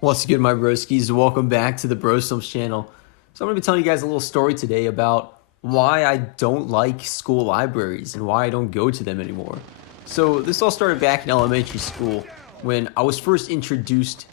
What's good, my broskies? Welcome back to the Brostumps channel. So I'm going to be telling you guys a little story today about why I don't like school libraries and why I don't go to them anymore. So this all started back in elementary school when I was first introduced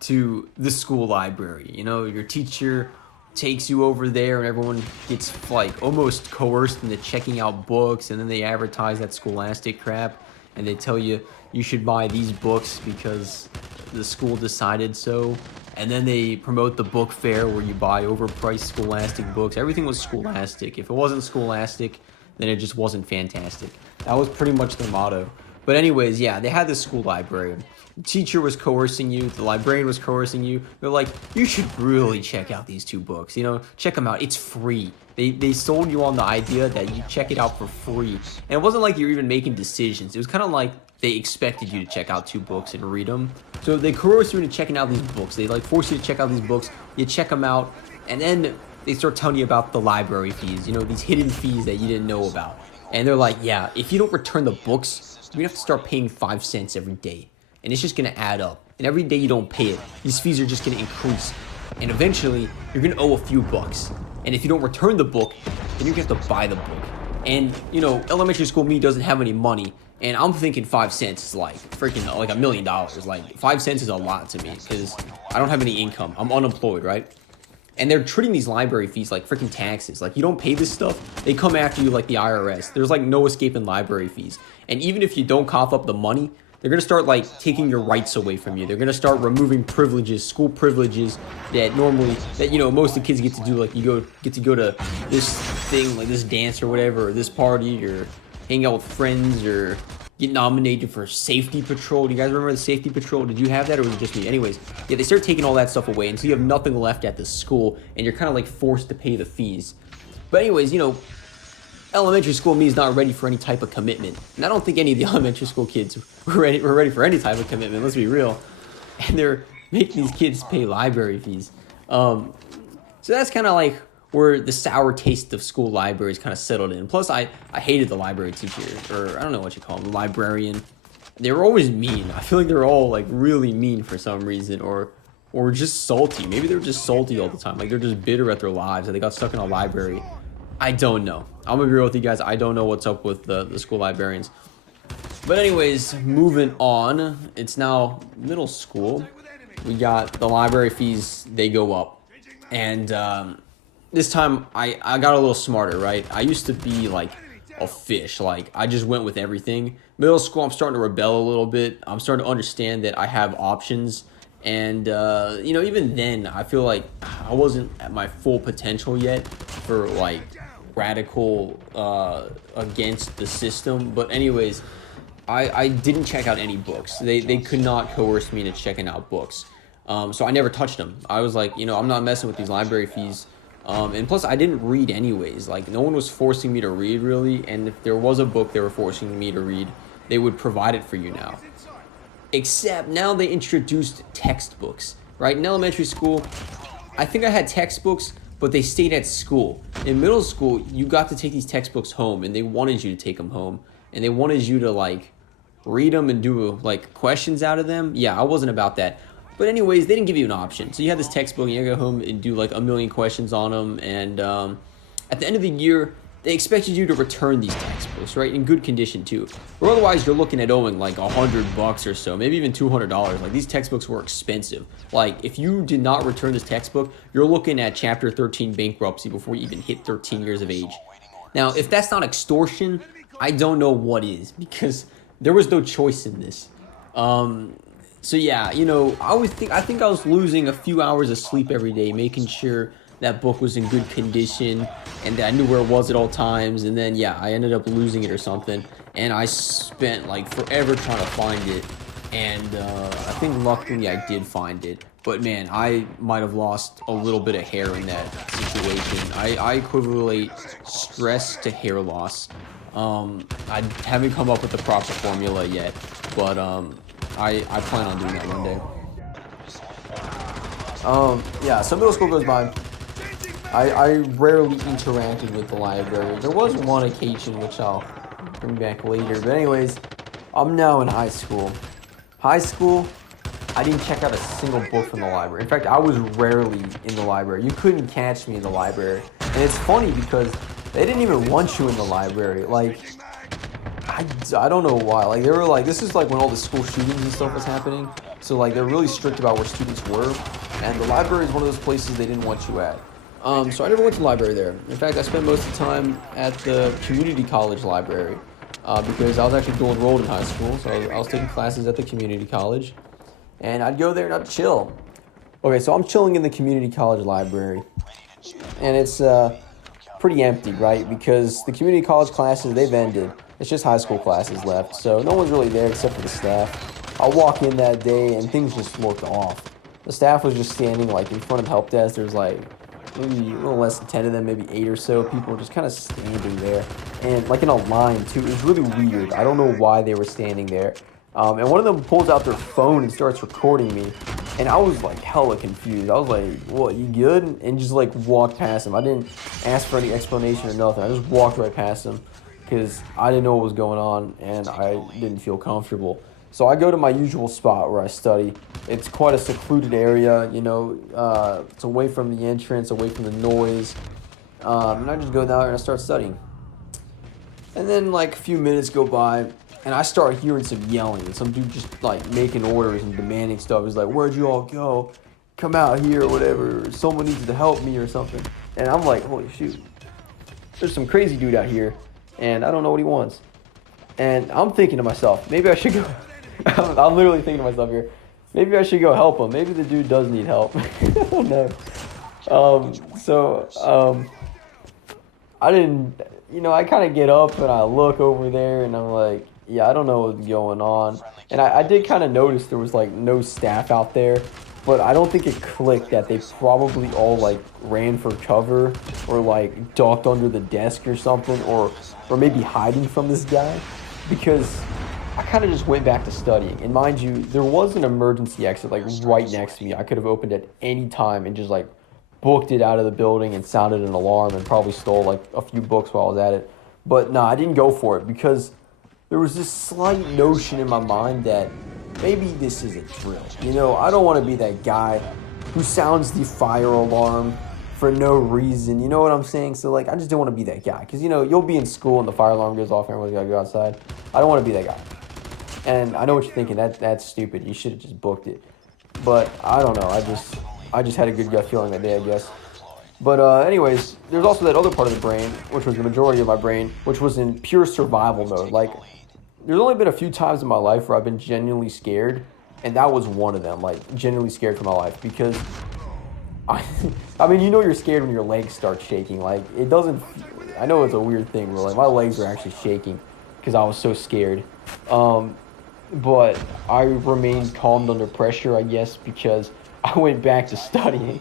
to the school library. You know, your teacher takes you over there and everyone gets like almost coerced into checking out books, and then they advertise that scholastic crap and they tell you you should buy these books because the school decided so. And then they promote the book fair where you buy overpriced scholastic books. Everything was scholastic. If it wasn't scholastic, then it just wasn't fantastic. That was pretty much their motto. But anyways, yeah, they had this school librarian. The teacher was coercing you, the librarian was coercing you. They're like, you should really check out these two books. You know, check them out. It's free. They sold you on the idea that you check it out for free. And it wasn't like you were even making decisions. It was kind of like they expected you to check out two books and read them. So they coerce you into checking out these books. They like force you to check out these books. You check them out, and then they start telling you about the library fees. You know, these hidden fees that you didn't know about. And they're like, yeah, if you don't return the books, we have to start paying 5 cents every day. And it's just going to add up. And every day you don't pay it, these fees are just going to increase. And eventually, you're going to owe a few bucks. And if you don't return the book, then you're going to have to buy the book. And, you know, elementary school me doesn't have any money. And I'm thinking 5 cents is like freaking like $1 million. Like 5 cents is a lot to me because I don't have any income. I'm unemployed, right? And they're treating these library fees like freaking taxes. Like, you don't pay this stuff, they come after you like the IRS. There's like no escaping library fees. And even if you don't cough up the money, they're going to start like taking your rights away from you. They're going to start removing privileges, school privileges that normally, that, you know, most of the kids get to do. Like, you get to go to this thing, like this dance or whatever, or this party, or hang out with friends, or get nominated for safety patrol. Do you guys remember the safety patrol? Did you have that, or was it just me? Anyways, yeah, they start taking all that stuff away, and so you have nothing left at the school, and you're kind of like forced to pay the fees. But anyways, you know, elementary school me is not ready for any type of commitment, and I don't think any of the elementary school kids were ready for any type of commitment. Let's be real. And they're making these kids pay library fees. So that's kind of like where the sour taste of school libraries kind of settled in. Plus, I hated the library teacher, or I don't know what you call them, the librarian. They were always mean. I feel like they were all like really mean for some reason, or just salty. Maybe they were just salty all the time. Like, they're just bitter at their lives that they got stuck in a library. I don't know. I'm gonna be real with you guys. I don't know what's up with the school librarians. But anyways, moving on. It's now middle school. We got the library fees. They go up, and this time I got a little smarter, right? I used to be like a fish. Like, I just went with everything. Middle school, I'm starting to rebel a little bit. I'm starting to understand that I have options. And, you know, even then, I feel like I wasn't at my full potential yet for, like, radical against the system. But anyways, I didn't check out any books. They could not coerce me into checking out books. So I never touched them. I was like, you know, I'm not messing with these library fees. And plus, I didn't read anyways. Like, no one was forcing me to read, really. And if there was a book they were forcing me to read, they would provide it for you now. Except now they introduced textbooks, right? In elementary school, I think I had textbooks, but they stayed at school. In middle school, you got to take these textbooks home, and they wanted you to take them home. And they wanted you to, like, read them and do, like, questions out of them. Yeah, I wasn't about that. But anyways, they didn't give you an option. So you had this textbook, and you go home and do like a million questions on them. And at the end of the year, they expected you to return these textbooks, right, in good condition too. Or otherwise, you're looking at owing like $100 or so, maybe even $200. Like, these textbooks were expensive. Like, if you did not return this textbook, you're looking at Chapter 13 bankruptcy before you even hit 13 years of age. Now, if that's not extortion, I don't know what is, because there was no choice in this. So yeah, you know, I think I was losing a few hours of sleep every day, making sure that book was in good condition and that I knew where it was at all times. And then, yeah, I ended up losing it or something. And I spent like forever trying to find it. And I think luckily I did find it. But man, I might have lost a little bit of hair in that situation. I equivalent stress to hair loss. I haven't come up with the proper formula yet, but I plan on doing that one day. Yeah, so middle school goes by. I rarely interacted with the library. There was one occasion which I'll bring back later. But anyways, I'm now in high school. High school, I didn't check out a single book from the library. In fact, I was rarely in the library. You couldn't catch me in the library. And it's funny because they didn't even want you in the library. Like, I don't know why. Like, they were like, this is like when all the school shootings and stuff was happening. So, like, they're really strict about where students were. And the library is one of those places they didn't want you at. So I never went to the library there. In fact, I spent most of the time at the community college library because I was actually dual enrolled in high school. So I was taking classes at the community college. And I'd go there and I'd chill. Okay, so I'm chilling in the community college library. And it's pretty empty, right? Because the community college classes, they've ended. It's just high school classes left. So no one's really there except for the staff. I walk in that day and things just looked off. The staff was just standing like in front of the help desk. There's like maybe a little less than 10 of them, maybe 8 or so people just kind of standing there. And like in a line too. It was really weird. I don't know why they were standing there. And one of them pulls out their phone and starts recording me. And I was like hella confused. I was like, what, you good? And just like walked past him. I didn't ask for any explanation or nothing. I just walked right past him because I didn't know what was going on and I didn't feel comfortable. So I go to my usual spot where I study. It's quite a secluded area, you know. It's away from the entrance, away from the noise. And I just go down there and I start studying. And then like a few minutes go by and I start hearing some yelling and some dude just like making orders and demanding stuff. He's like, where'd you all go? Come out here or whatever. Someone needs to help me or something. And I'm like, holy shoot. There's some crazy dude out here and I don't know what he wants. And I'm thinking to myself, maybe I should go. I'm literally thinking to myself here, maybe I should go help him. Maybe the dude does need help. I don't know. I didn't, you know, I kind of get up and I look over there and I'm like, yeah, I don't know what's going on. And I did kind of notice there was like no staff out there, but I don't think it clicked that they probably all like ran for cover or like ducked under the desk or something or maybe hiding from this guy because I kind of just went back to studying. And mind you, there was an emergency exit like right next to me. I could have opened at any time and just like booked it out of the building and sounded an alarm and probably stole like a few books while I was at it. But no, I didn't go for it because there was this slight notion in my mind that maybe this is a drill. You know, I don't want to be that guy who sounds the fire alarm for no reason. You know what I'm saying? So like, I just don't want to be that guy because, you know, you'll be in school and the fire alarm goes off and everyone's got to go outside. I don't want to be that guy. And I know what you're thinking. That's stupid. You should have just booked it. But I don't know. I just had a good gut feeling that day, I guess. But anyways, there's also that other part of the brain, which was the majority of my brain, which was in pure survival mode. Like, there's only been a few times in my life where I've been genuinely scared, and that was one of them. Like, genuinely scared for my life because I mean, you know you're scared when your legs start shaking. Like, it doesn't. I know it's a weird thing, but like my legs were actually shaking because I was so scared. But I remained calm under pressure, I guess, because I went back to studying.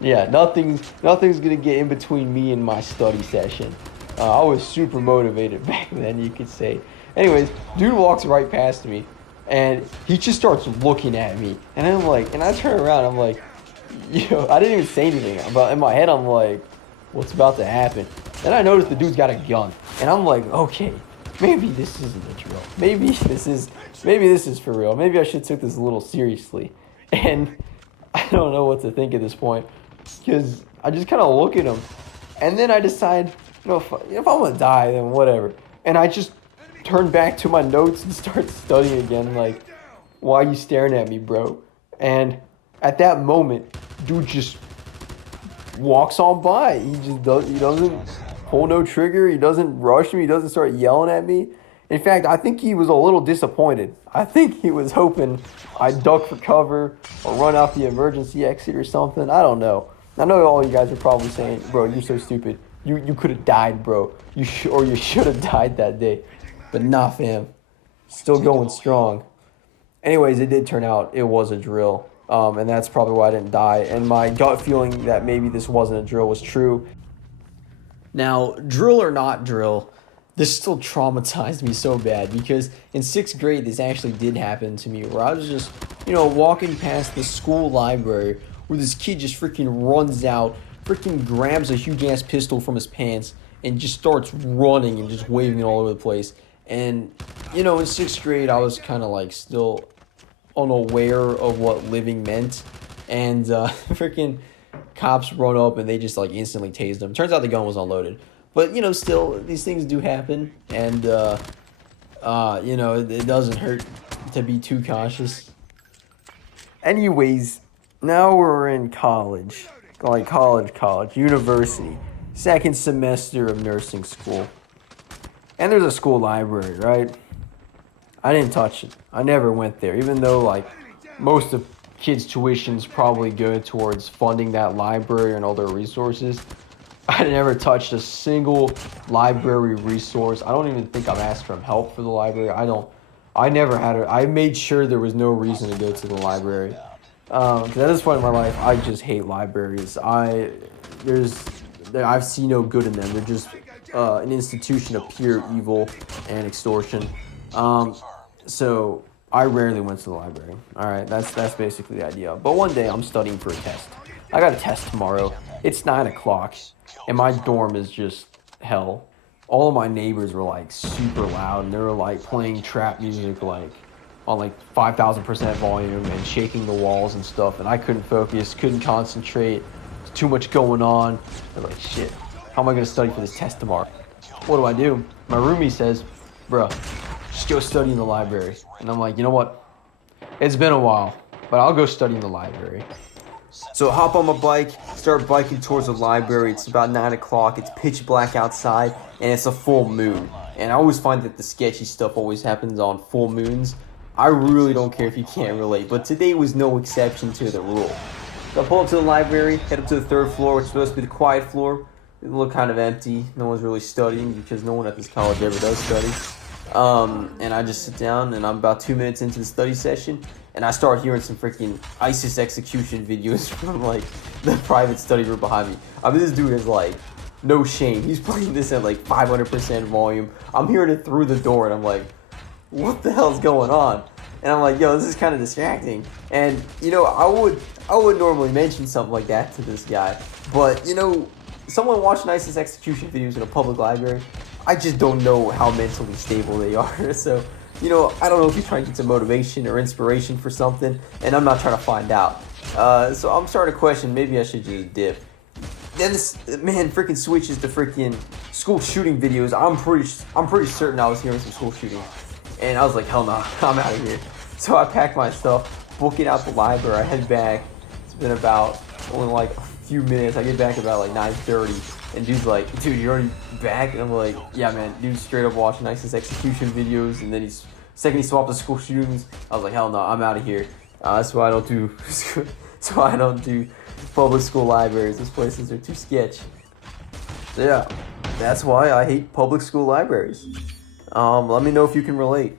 Yeah, nothing's gonna get in between me and my study session. I was super motivated back then, you could say. Anyways, dude walks right past me, and he just starts looking at me, and I'm like, and I turn around, I'm like, yo, I didn't even say anything, but in my head, I'm like, what's about to happen? Then I noticed the dude's got a gun, and I'm like, okay, maybe this isn't a drill. Maybe this is for real. Maybe I should take this a little seriously. And I don't know what to think at this point because I just kind of look at him, and then I decide, you know, if I'm gonna die, then whatever. And I just turn back to my notes and start studying again. Like, why are you staring at me, bro? And at that moment, dude just walks on by. He doesn't pull no trigger. He doesn't rush me. He doesn't start yelling at me. In fact, I think he was a little disappointed. I think he was hoping I'd duck for cover or run out the emergency exit or something. I don't know. I know all you guys are probably saying, bro, you're so stupid. You could have died, bro. You should have died that day. But nah, fam. Still going strong. Anyways, it did turn out it was a drill. And that's probably why I didn't die. And my gut feeling that maybe this wasn't a drill was true. Now, drill or not drill, this still traumatized me so bad because in 6th grade, this actually did happen to me where I was just, you know, walking past the school library where this kid just freaking runs out, freaking grabs a huge ass pistol from his pants and just starts running and just waving it all over the place. And, you know, in 6th grade, I was kind of like still unaware of what living meant, and freaking cops run up and they just like instantly tased him. Turns out the gun was unloaded, but you know, still these things do happen, and you know, it doesn't hurt to be too cautious. Anyways, now we're in college, like college, university, second semester of nursing school, and there's a school library, right? I didn't touch it. I never went there, even though like most of kids' tuitions probably go towards funding that library and all their resources. I never touched a single library resource. I don't even think I've asked for help for the library. I never had it. I made sure there was no reason to go to the library. Because at this point in my life, I just hate libraries. I've seen no good in them. They're just an institution of pure evil and extortion. So I rarely went to the library. All right, that's basically the idea. But one day I'm studying for a test. I got a test tomorrow. It's 9 o'clock, and my dorm is just hell. All of my neighbors were like super loud, and they were like playing trap music like on like 5,000% volume and shaking the walls and stuff. And I couldn't focus, couldn't concentrate. There's too much going on. I'm like, shit, how am I gonna study for this test tomorrow? What do? My roomie says, bruh, just go study in the library. And I'm like, you know what? It's been a while, but I'll go study in the library. So I hop on my bike, start biking towards the library. It's about 9 o'clock. It's pitch black outside, and it's a full moon. And I always find that the sketchy stuff always happens on full moons. I really don't care if you can't relate, but today was no exception to the rule. So I pull up to the library, head up to the third floor, which is supposed to be the quiet floor. It looked kind of empty. No one's really studying because no one at this college ever does study. And I just sit down, and I'm about 2 minutes into the study session, and I start hearing some freaking ISIS execution videos from like the private study room behind me. I mean, this dude is like no shame. He's playing this at like 500% volume. I'm hearing it through the door, and I'm like, what the hell's going on? And I'm like, yo, this is kind of distracting. And you know, I would normally mention something like that to this guy, but you know, someone watching ISIS execution videos in a public library, I just don't know how mentally stable they are. So, you know, I don't know if he's trying to get some motivation or inspiration for something, and I'm not trying to find out. So I'm starting to question, maybe I should just dip. Then this man freaking switches to freaking school shooting videos. I'm pretty certain I was hearing some school shooting, and I was like, hell no, I'm out of here. So I pack my stuff, book it out the library. I head back. It's been about only like a few minutes. I get back about like 9:30. And dude's like, dude, you're already back? And I'm like, yeah, man. Dude's straight up watching ISIS execution videos. And then second he swapped the school shootings. I was like, hell no, I'm out of here. That's why I don't do, public school libraries. Those places are too sketch. So yeah, that's why I hate public school libraries. Let me know if you can relate.